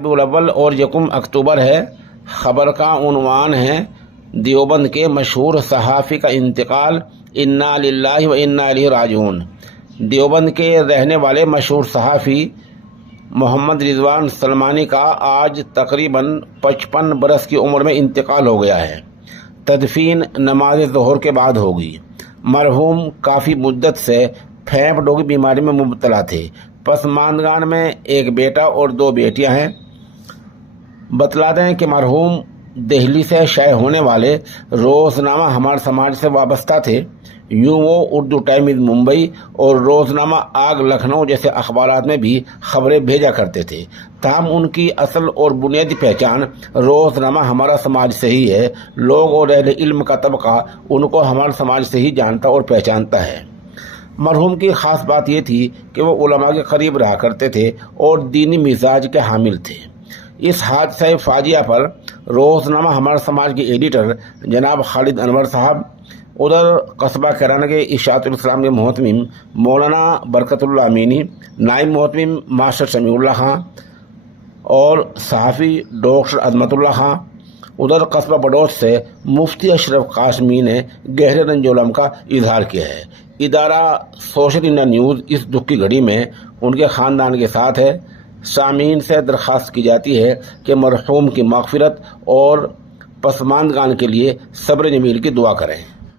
الاول اور 1 اکتوبر ہے۔ خبر کا عنوان ہے دیوبند کے مشہور صحافی کا انتقال، انا للہ و انا الیہ راجعون۔ دیوبند کے رہنے والے مشہور صحافی محمد رضوان سلمانی کا آج تقریباً 55 برس کی عمر میں انتقال ہو گیا ہے۔ تدفین نماز ظہر کے بعد ہوگی۔ مرحوم کافی مدت سے پھیپھڑوں کی بیماری میں مبتلا تھے۔ پسماندگان میں ایک بیٹا اور 2 بیٹیاں ہیں۔ بتلا دیں کہ مرحوم دہلی سے شائع ہونے والے روزنامہ ہمارے سماج سے وابستہ تھے۔ یوں وہ اردو ٹائمز ممبئی اور روزنامہ آگ لکھنؤ جیسے اخبارات میں بھی خبریں بھیجا کرتے تھے۔ تاہم ان کی اصل اور بنیادی پہچان روزنامہ ہمارا سماج سے ہی ہے۔ لوگ اور اہل علم کا طبقہ ان کو ہمارا سماج سے ہی جانتا اور پہچانتا ہے۔ مرحوم کی خاص بات یہ تھی کہ وہ علماء کے قریب رہا کرتے تھے اور دینی مزاج کے حامل تھے۔ اس حادثہ فاجعہ پر روزنامہ ہمارا سماج کے ایڈیٹر جناب خالد انور صاحب، ادھر قصبہ کیرانہ کے اشاعت الاسلام کے محتمم مولانا برکت اللہ امینی، نائب محتمم ماسٹر سمیع اللہ خان اور صحافی ڈاکٹر عظمت اللہ خان، ادھر قصبہ بڑوچ سے مفتی اشرف قاسمی نے گہرے رنج و الم کا اظہار کیا ہے۔ ادارہ سوشل انڈیا نیوز اس دکھ کی گھڑی میں ان کے خاندان کے ساتھ ہے۔ سامعین سے درخواست کی جاتی ہے کہ مرحوم کی مغفرت اور پسماندگان کے لیے صبر جمیل کی دعا کریں۔